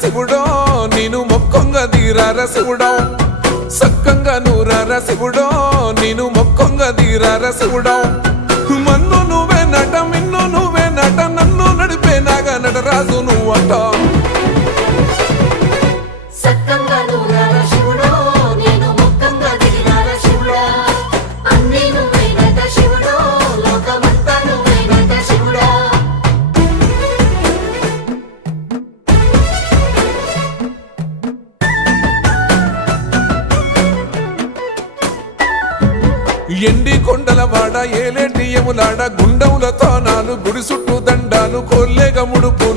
శివుడో నేను మొక్కొంగ దీరార శివుడో సక్కంగా నూరార శివుడో నేను మొక్కొంగ దీరార శివుడో మన్ను నువ్వే నట మిన్ను నువ్వే నట నన్ను నడిపే నాగా నటరాజు నువ్వంట ఎండి కొండలవాడ ఏలేటి యములాడ గుండములతో నాలు గుడి చుట్టూ దండాలు కొల్లేగ ముడుపు